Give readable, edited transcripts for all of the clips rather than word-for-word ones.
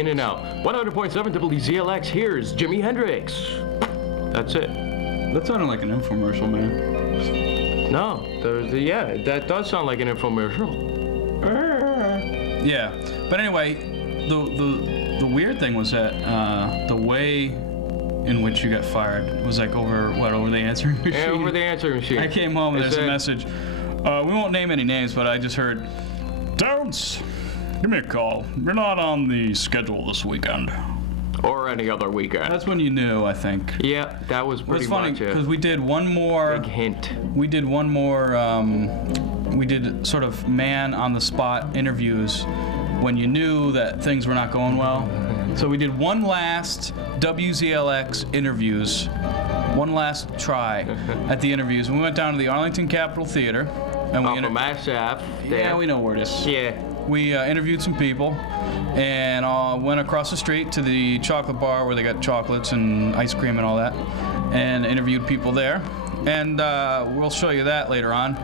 In and out. 100.7 WZLX, here's Jimi Hendrix. That's it. That sounded like an infomercial, man. No, that does sound like an infomercial. Yeah, but anyway, the weird thing was that the way in which you got fired was like over the answering machine. Yeah, over the answering machine. I came home and there's a message. We won't name any names, but I just heard, Downs, give me a call. You're not on the schedule this weekend. Or any other weekend. That's when you knew, I think. Yeah, that was pretty much it. It's funny because we did one more. Big hint. We did one more. We did sort of man-on-the-spot interviews when you knew that things were not going well. So we did one last WZLX interviews, one last try at the interviews. And we went down to the Arlington Capitol Theater. And we Mass Ave. Yeah, we know where it is. Yeah. We interviewed some people and went across the street to the chocolate bar where they got chocolates and ice cream and all that, and interviewed people there. And we'll show you that later on.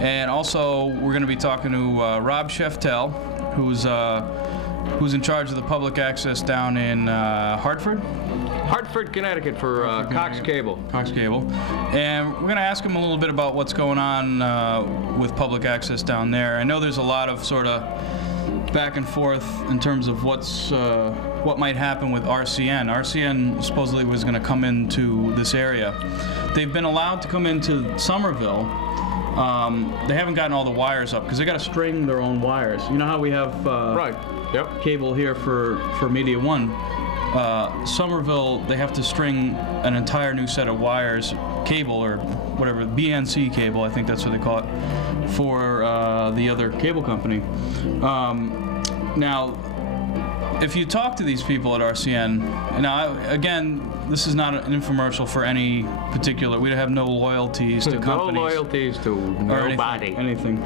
And also, we're going to be talking to Rob Sheftel, who's in charge of the public access down in Hartford, Connecticut for Cox Cable. Cox Cable. And we're going to ask him a little bit about what's going on with public access down there. I know there's a lot of sort of back and forth in terms of what might happen with RCN. RCN supposedly was going to come into this area. They've been allowed to come into Somerville. They haven't gotten all the wires up because they got to string their own wires. You know how we have cable here for Media One. Somerville, they have to string an entire new set of wires, cable or whatever, BNC cable, I think that's what they call it, for the other cable company. Now, if you talk to these people at RCN, now again, this is not an infomercial for any particular, we have no loyalties to companies. No loyalties to nobody. Anything.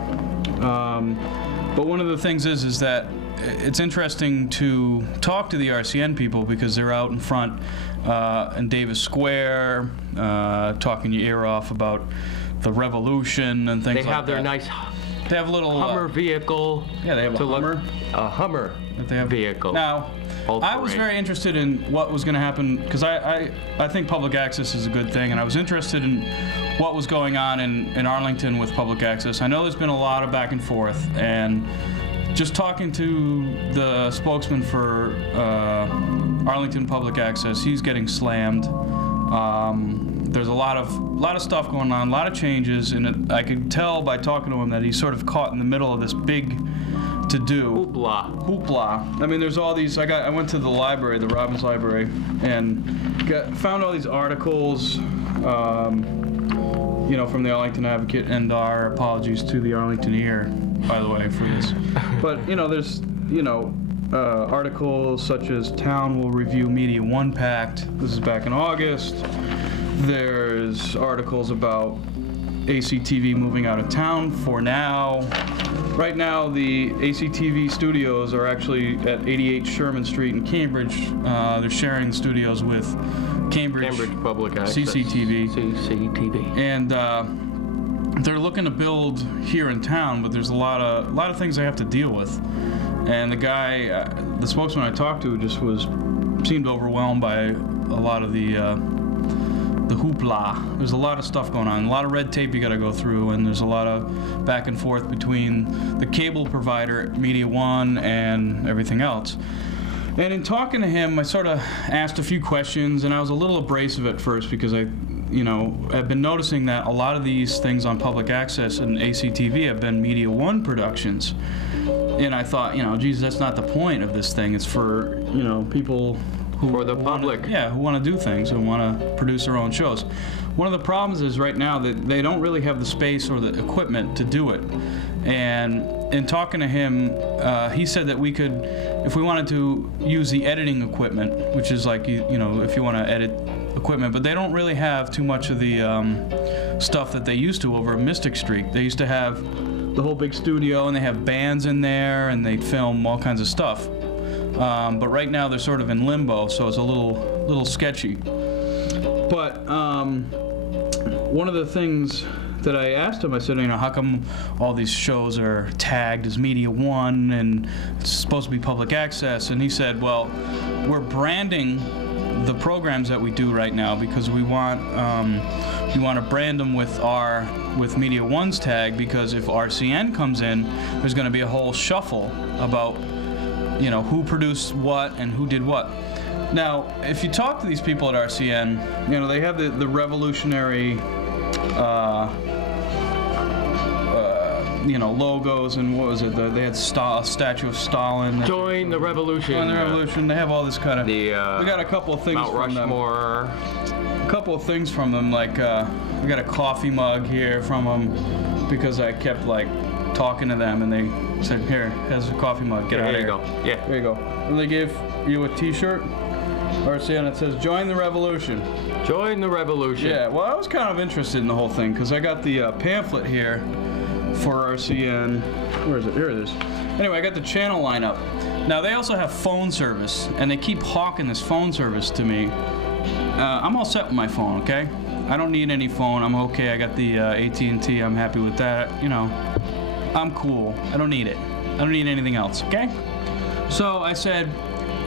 But one of the things is that it's interesting to talk to the RCN people because they're out in front in Davis Square talking your ear off about the revolution and things like that. They have their nice they have a little Hummer vehicle. Yeah, they have a Hummer. A Hummer vehicle. Now, I was very interested in what was going to happen because I think public access is a good thing, and I was interested in what was going on in Arlington with public access. I know there's been a lot of back and forth, and just talking to the spokesman for Arlington Public Access, he's getting slammed. There's a lot of stuff going on, a lot of changes, and I could tell by talking to him that he's sort of caught in the middle of this big to-do. Hoopla. I mean, there's all these. I went to the library, the Robbins Library, and found all these articles. From the Arlington Advocate, and our apologies to the Arlingtoneer, by the way, for this. But, there's, articles such as Town will review Media One Pact. This is back in August. There's articles about ACTV moving out of town for now. Right now, the ACTV studios are actually at 88 Sherman Street in Cambridge. They're sharing the studios with Cambridge Public Access. CCTV. And they're looking to build here in town, but there's a lot of things they have to deal with. And the guy, the spokesman I talked to, just seemed overwhelmed by a lot of the hoopla. There's a lot of stuff going on, a lot of red tape you got to go through, and there's a lot of back and forth between the cable provider, Media One, and everything else. And in talking to him, I sort of asked a few questions, and I was a little abrasive at first because I've been noticing that a lot of these things on public access and ACTV have been Media One productions. And I thought, geez, that's not the point of this thing. It's for, people for the public. Who want to do things and want to produce their own shows. One of the problems is right now that they don't really have the space or the equipment to do it. And in talking to him, he said that we could, if we wanted to use the editing equipment, which is like, if you want to edit equipment, but they don't really have too much of the stuff that they used to over at Mystic Street. They used to have the whole big studio, and they have bands in there, and they film all kinds of stuff. But right now they're sort of in limbo, so it's a little sketchy. But one of the things that I asked him, I said, how come all these shows are tagged as Media One and it's supposed to be public access? And he said, well, we're branding the programs that we do right now because we want to brand them with Media One's tag, because if RCN comes in, there's going to be a whole shuffle about who produced what and who did what. Now, if you talk to these people at RCN, they have the revolutionary logos, and what was it? They had a statue of Stalin. Join the revolution. Join the revolution. They have all this kind of. We got a couple of things Mount from Rushmore. them. A couple of things from them, like we got a coffee mug here from them because I kept talking to them, and they said, "Here, here's a coffee mug. Get out of here." There you go. Yeah. There you go. And they gave you a T-shirt, RCN. It says, "Join the revolution." Join the revolution. Yeah. Well, I was kind of interested in the whole thing because I got the pamphlet here for RCN. Where is it? Here it is. Anyway, I got the channel lineup. Now, they also have phone service, and they keep hawking this phone service to me. I'm all set with my phone, okay? I don't need any phone. I'm okay. I got the AT&T. I'm happy with that. I'm cool. I don't need it. I don't need anything else, okay? So I said,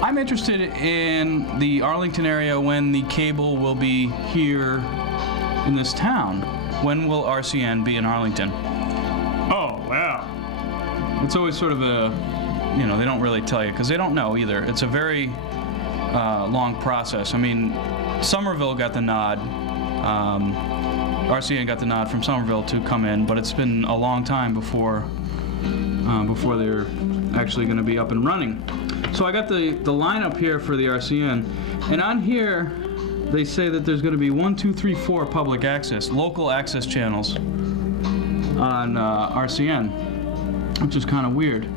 I'm interested in the Arlington area when the cable will be here in this town. When will RCN be in Arlington? Oh, wow. It's always sort of a, they don't really tell you because they don't know either. It's a very long process. I mean, Somerville got the nod. RCN got the nod from Somerville to come in, but it's been a long time before they're actually going to be up and running. So I got the lineup here for the RCN, and on here they say that there's going to be 1, 2, 3, 4 public access, local access channels on RCN, which is kind of weird.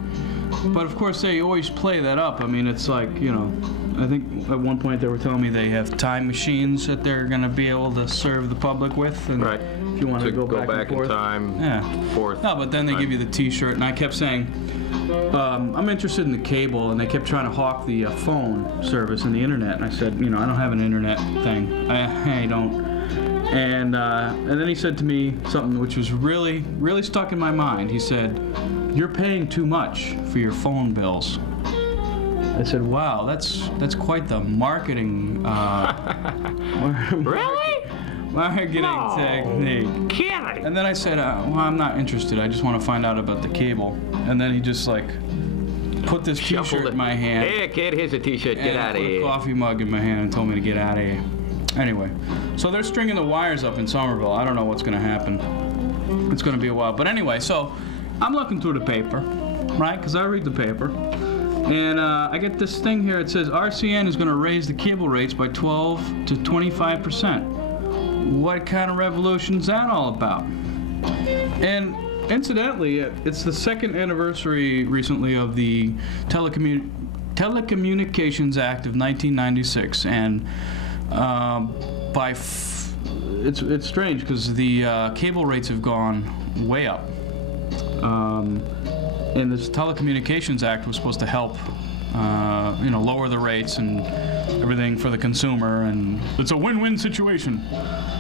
But of course they always play that up. I mean, it's like, I think at one point they were telling me they have time machines that they're going to be able to serve the public with. And right. If you want to go back in time, forth. No, but then they give you the T-shirt, and I kept saying, I'm interested in the cable, and they kept trying to hawk the phone service and the internet. And I said, I don't have an internet thing. I don't. And then he said to me something which was really, really stuck in my mind. He said, "You're paying too much for your phone bills." I said, "Wow, that's quite the marketing." Really? Marketing technique. Can I? And then I said, "Well, I'm not interested. I just want to find out about the cable." And then he just put this T-shirt in my hand. Hey, kid, here's a T-shirt. Get out of here. Put a coffee mug in my hand and told me to get out of here. Anyway, so they're stringing the wires up in Somerville. I don't know what's going to happen. It's going to be a while. But anyway, so I'm looking through the paper, right? Because I read the paper. And I get this thing here. It says RCN is going to raise the cable rates by 12 to 25%. What kind of revolution is that all about? And incidentally, it's the second anniversary recently of the Telecommunications Act of 1996, and it's strange because the cable rates have gone way up. And this Telecommunications Act was supposed to help, lower the rates and everything for the consumer, and it's a win-win situation.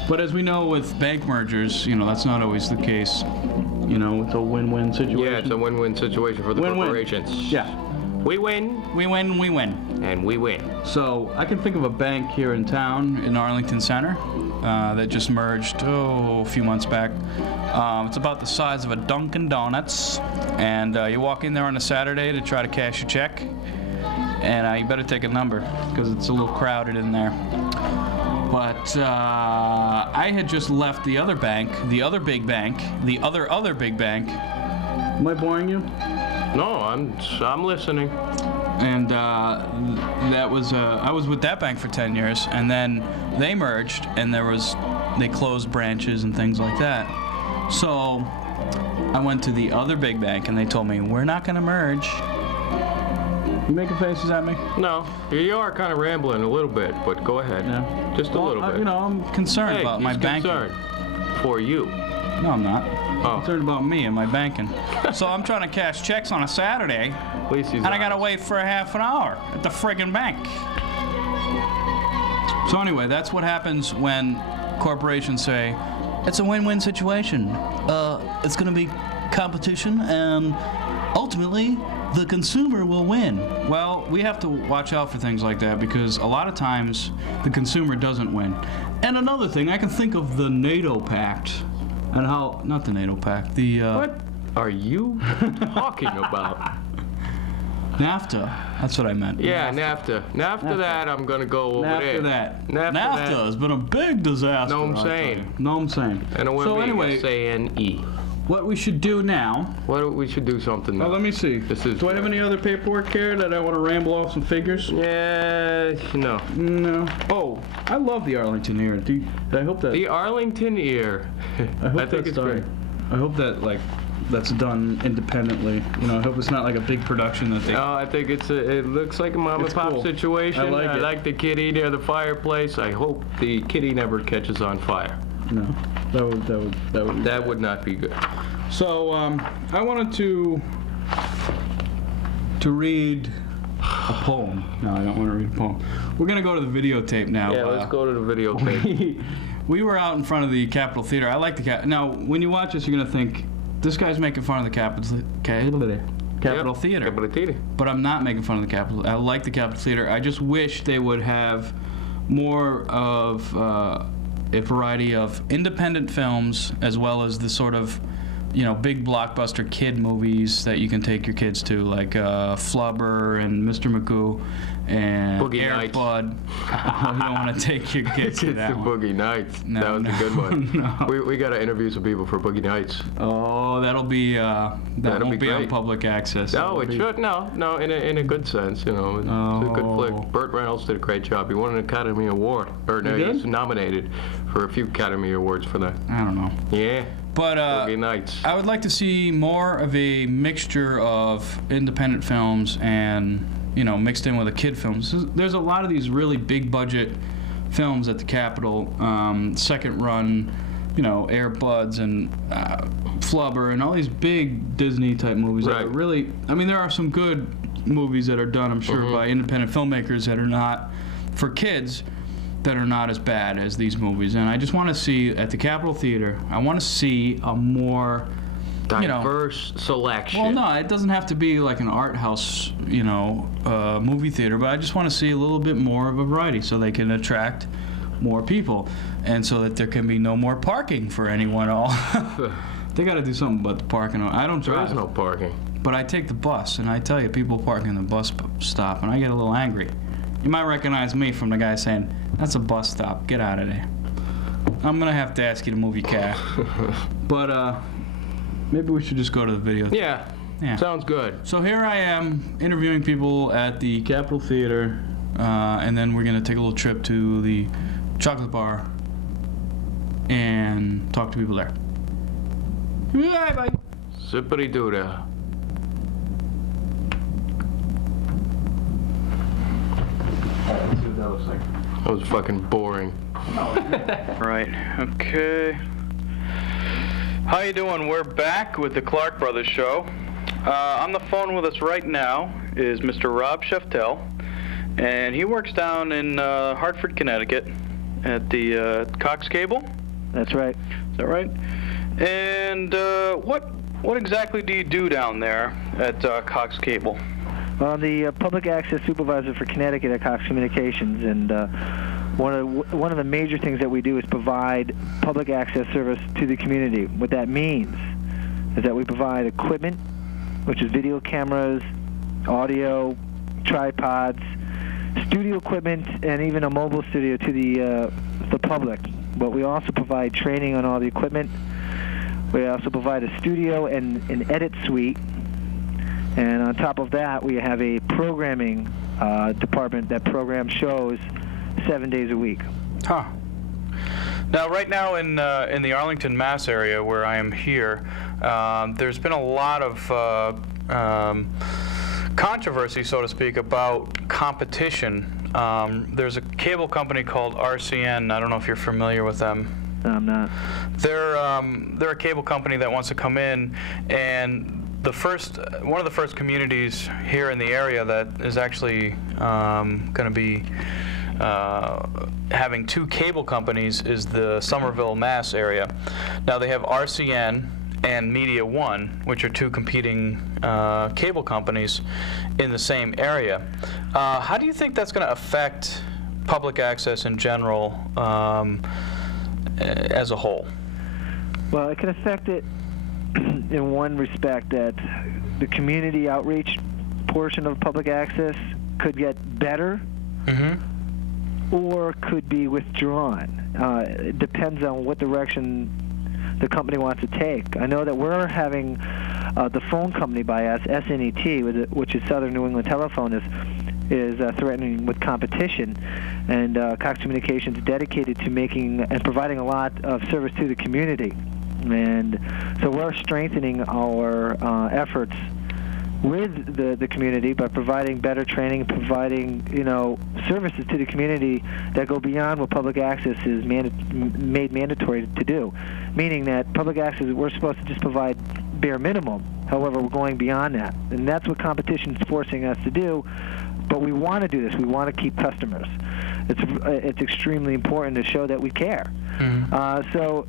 But as we know with bank mergers, that's not always the case. It's a win-win situation. Yeah, it's a win-win situation for the corporations. Yeah. We win. We win, we win. And we win. So I can think of a bank here in town, in Arlington Center, that just merged, a few months back. It's about the size of a Dunkin' Donuts. And you walk in there on a Saturday to try to cash your check. And you better take a number, because it's a little crowded in there. But I had just left the other bank, the other big bank, the other big bank. Am I boring you? No, I'm listening. And that was I was with that bank for 10 years, and then they merged, and they closed branches and things like that. So I went to the other big bank, and they told me, we're not going to merge. You making faces at me? No, you are kind of rambling a little bit, but go ahead. Yeah. Just a little bit. I'm concerned about my banking. Concerned for you. No, I'm not. Oh. I'm concerned about me and my banking. So I'm trying to cash checks on a Saturday, and I gotta wait for a half an hour at the friggin' bank. So anyway, that's what happens when corporations say, it's a win-win situation. It's going to be competition, and ultimately, the consumer will win. Well, we have to watch out for things like that because a lot of times the consumer doesn't win. And another thing, I can think of the NATO pact and how, not the NATO pact, the... What are you talking about? NAFTA. That's what I meant. Yeah, NAFTA. After that, I'm going to go over there. NAFTA has been a big disaster. No, I'm saying. No, I'm saying. And it would so be anyway, S-A-N-E. what we should do now... What we should do something now. Oh, let me see. Do I have any other paperwork here that I want to ramble off some figures? Yeah, no. No. Oh, I love the Arlington Ear. I hope that... The Arlington Ear. I think that's it's done. great. I hope that, like, that's done independently. You know, I hope it's not like a big production that they... No, I think it looks like a mom and pop cool. situation. I like it. like the kitty near the fireplace. I hope the kitty never catches on fire. No, that would not be good. So, I wanted to read a poem. No, I don't want to read a poem. We're going to go to the videotape now. Yeah, let's go to the videotape. We were out in front of the Capitol Theater. I like the Now, when you watch this, you're going to think, this guy's making fun of the Capitol Theater. Capitol Theater. But I'm not making fun of the Capitol. I like the Capitol Theater. I just wish they would have more of a variety of independent films as well as the sort of, you know, big blockbuster kid movies that you can take your kids to, like Flubber and Mr. Magoo and Boogie Air Nights. Bud. You don't want to take your kids to that the one. Boogie Nights. No, that was a good one. No. We got to interview some people for Boogie Nights. Oh, that'll be that won't be on great. public access. No, it should. No, in a good sense, you know. It's a good flick. Burt Reynolds did a great job. He won an Academy Award. Or no, he's nominated for a few Academy Awards for that. I don't know. Yeah. But Boogie Nights. I would like to see more of a mixture of independent films and, you know, mixed in with a kid films. There's a lot of these really big budget films at the Capitol. Second Run, you know, Air Buds and Flubber and all these big Disney type movies that are really, I mean, there are some good movies that are done, I'm sure, by independent filmmakers that are not for kids, that are not as bad as these movies. And I just want to see at the Capitol Theater, I want to see a more diverse selection. Well, no, it doesn't have to be like an art house, you know, movie theater, but I just want to see a little bit more of a variety so they can attract more people and so that there can be no more parking for anyone all. They got to do something about the parking. I don't drive. There is no parking. But I take the bus, and I tell you, people park in the bus stop, and I get a little angry. You might recognize me from the guy saying, "That's a bus stop. Get out of there." I'm gonna have to ask you to move your car. But maybe we should just go to the video. Yeah. Sounds good. So here I am interviewing people at the Capitol Theater, and then we're gonna take a little trip to the chocolate bar and talk to people there. Yeah, bye. Zippity doo dah. Let's see what that looks like. That was fucking boring. Right. Okay. How you doing? We're back with the Clark Brothers show. On the phone with us right now is Mr. Rob Sheftel, and he works down in Hartford, Connecticut, at the Cox Cable. That's right. Is that right? And what exactly do you do down there at Cox Cable? Well, I'm the public access supervisor for Connecticut at Cox Communications, and one of the major things that we do is provide public access service to the community. What that means is that we provide equipment, which is video cameras, audio, tripods, studio equipment, and even a mobile studio to the public. But we also provide training on all the equipment. We also provide a studio and an edit suite. And on top of that, we have a programming department that programs shows 7 days a week. Huh. Now, right now in the Arlington, Mass area where I am here, there's been a lot of controversy, so to speak, about competition. There's a cable company called RCN. I don't know if you're familiar with them. No, I'm not. They're a cable company that wants to come in, and one of the first communities here in the area that is actually going to be having two cable companies is the Somerville, Mass area. Now they have RCN and Media One, which are two competing cable companies in the same area. How do you think that's going to affect public access in general as a whole? Well, it can affect it in one respect, that the community outreach portion of public access could get better or could be withdrawn. It depends on what direction the company wants to take. I know that we're having the phone company by us, SNET, which is Southern New England Telephone, is threatening with competition, and Cox Communications is dedicated to making and providing a lot of service to the community. And so we're strengthening our efforts with the community by providing better training, providing services to the community that go beyond what public access is made mandatory to do. Meaning that public access, we're supposed to just provide bare minimum. However, we're going beyond that, and that's what competition is forcing us to do. But we want to do this. We want to keep customers. It's extremely important to show that we care. So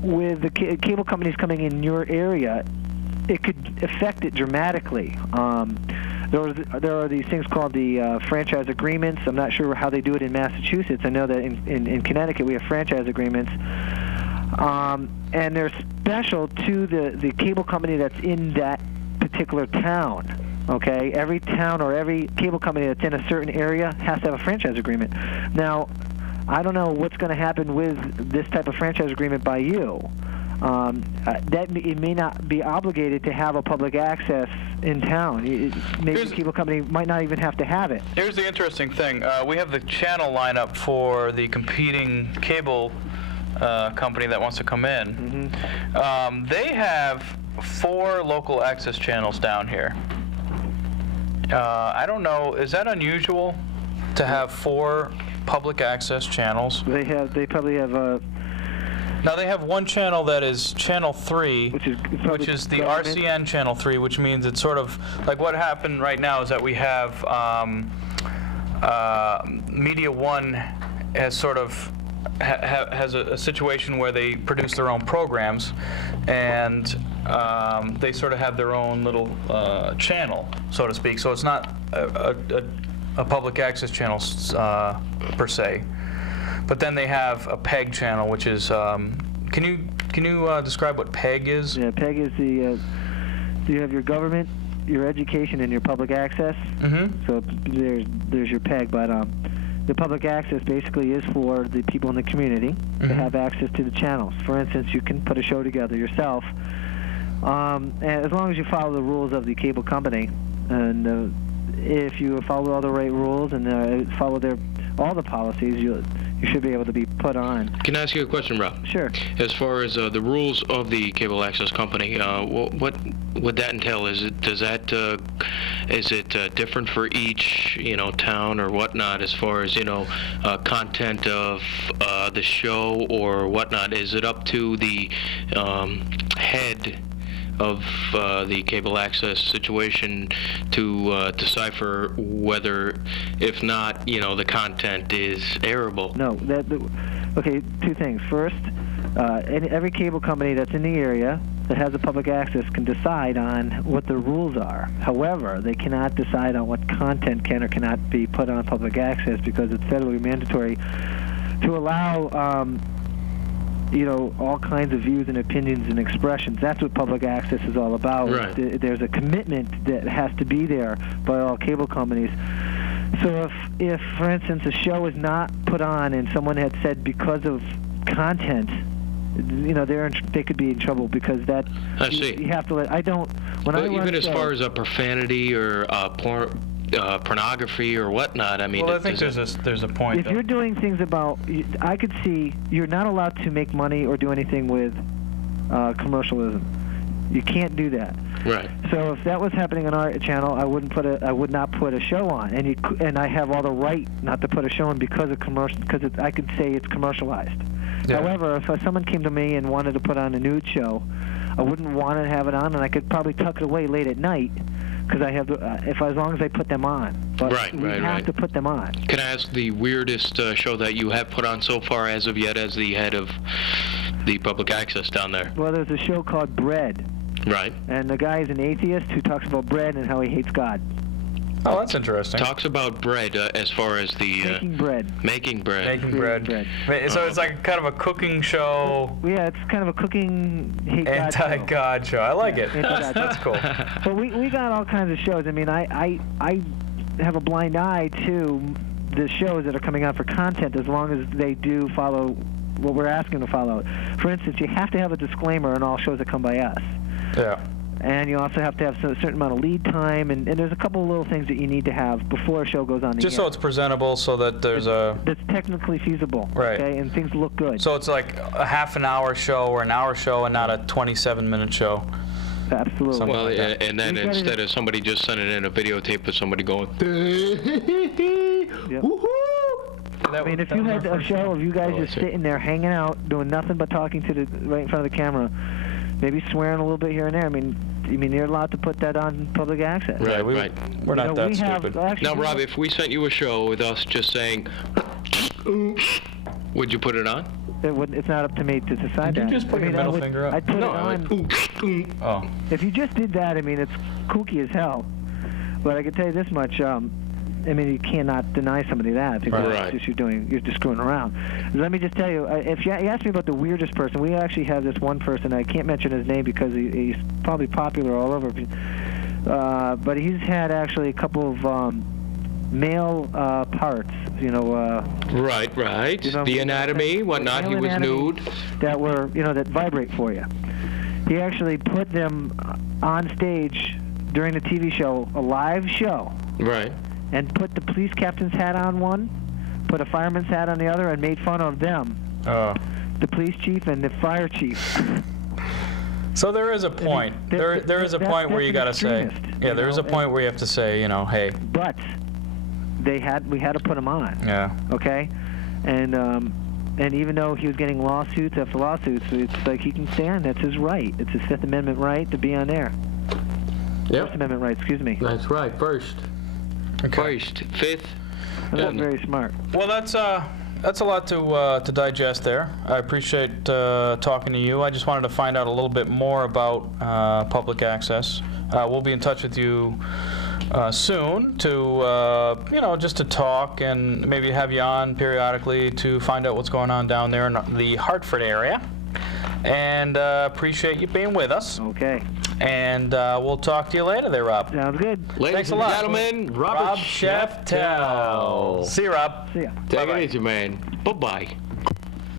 with the cable companies coming in your area, it could affect it dramatically. There are these things called the franchise agreements. I'm not sure how they do it in Massachusetts. I know that in Connecticut we have franchise agreements, and they're special to the cable company that's in that particular town. Okay, every town or every cable company that's in a certain area has to have a franchise agreement. Now, I don't know what's going to happen with this type of franchise agreement by you. That it may not be obligated to have a public access in town. Maybe the cable company might not even have to have it. Here's the interesting thing. We have the channel lineup for the competing cable company that wants to come in. They have 4 local access channels down here. I don't know, is that unusual to have 4 public access channels? They probably have Now they have one channel that is channel 3, which is the RCN channel 3, which means it's sort of like what happened right now is that we have Media One has sort of has a situation where they produce their own programs, and they sort of have their own little channel, so to speak. So it's not a public access channel per se. But then they have a PEG channel, which is. Can you describe what PEG is? Yeah, PEG is the. You have your government, your education, and your public access. So there's your PEG, but the public access basically is for the people in the community to have access to the channels. For instance, you can put a show together yourself, and as long as you follow the rules of the cable company, and if you follow all the right rules and follow all the policies, you should be able to be put on. Can I ask you a question, Rob? Sure. As far as the rules of the cable access company, what would that entail? Is it different for each town or whatnot as far as content of the show or whatnot? Is it up to the head of the cable access situation to decipher whether, if not, the content is airable? No. Okay, 2 things. First, every cable company that's in the area that has a public access can decide on what the rules are. However, they cannot decide on what content can or cannot be put on public access because it's federally mandatory to allow all kinds of views and opinions and expressions. That's what public access is all about. Right. There's a commitment that has to be there by all cable companies. So if, for instance, a show is not put on and someone had said because of content, they could be in trouble because that. I see. You have to let. I don't. When I even as far as a profanity or pornography or whatnot, I mean. Well, I think there's a point. If you're doing things about, I could see you're not allowed to make money or do anything with commercialism. You can't do that. Right. So if that was happening on our channel, I would not put a show on, and I have all the right not to put a show on because of commercial. Because I could say it's commercialized. Yeah. However, if someone came to me and wanted to put on a nude show, I wouldn't want to have it on, and I could probably tuck it away late at night because I have as long as I put them on. But we have to put them on. Can I ask the weirdest show that you have put on so far as of yet as the head of the public access down there? Well, there's a show called Bread. Right. And the guy is an atheist who talks about bread and how he hates God. Oh, that's interesting. Talks about bread as far as the... Making bread. Making bread. Making bread. So it's like kind of a cooking show. Yeah, it's kind of a cooking anti-God show. I like it. That's cool. But we got all kinds of shows. I mean, I have a blind eye to the shows that are coming out for content as long as they do follow what we're asking them to follow. For instance, you have to have a disclaimer on all shows that come by us. Yeah. And you also have to have a certain amount of lead time, and there's a couple of little things that you need to have before a show goes on the air. Just so it's presentable, so that there's that's technically feasible, right? Okay, and things look good. So it's like a half-an-hour show or an hour show, and not a 27-minute show. Absolutely. Well, and then instead of somebody just sending in a videotape of somebody going, yep. I mean, if you had a show of you guys just sitting there hanging out, doing nothing but talking to right in front of the camera, maybe swearing a little bit here and there. I mean, you're allowed to put that on public access. Right, we're not that stupid. Now, Rob, if we sent you a show with us just saying, would you put it on? It's not up to me to decide that. You just put your middle finger up. I'd put it on. Oh. If you just did that, I mean, it's kooky as hell. But I can tell you this much. I mean, you cannot deny somebody that because you're just screwing around. Let me just tell you, if you ask me about the weirdest person, we actually have this one person. I can't mention his name because he's probably popular all over. But he's had actually a couple of male parts, Right. The anatomy, whatnot. He was nude. That were, that vibrate for you. He actually put them on stage during the TV show, a live show. Right. And put the police captain's hat on one, put a fireman's hat on the other, and made fun of them. The police chief and the fire chief. So there is a point. There is a point where you got to say, there is a point where you have to say, hey. But we had to put him on. Yeah. Okay, and even though he was getting lawsuits after lawsuits, it's like he can stay on. That's his right. It's his Fifth Amendment right to be on air. Yep. First Amendment right. Excuse me. That's right. First. Okay. First, fifth. That's very smart. Well, that's a lot to digest there. I appreciate talking to you. I just wanted to find out a little bit more about public access. We'll be in touch with you soon to just to talk and maybe have you on periodically to find out what's going on down there in the Hartford area. And appreciate you being with us. Okay. And we'll talk to you later there, Rob. Sounds good. Ladies and gentlemen, Rob Sheftel. See you, Rob. See ya. Take it easy, man. Bye-bye.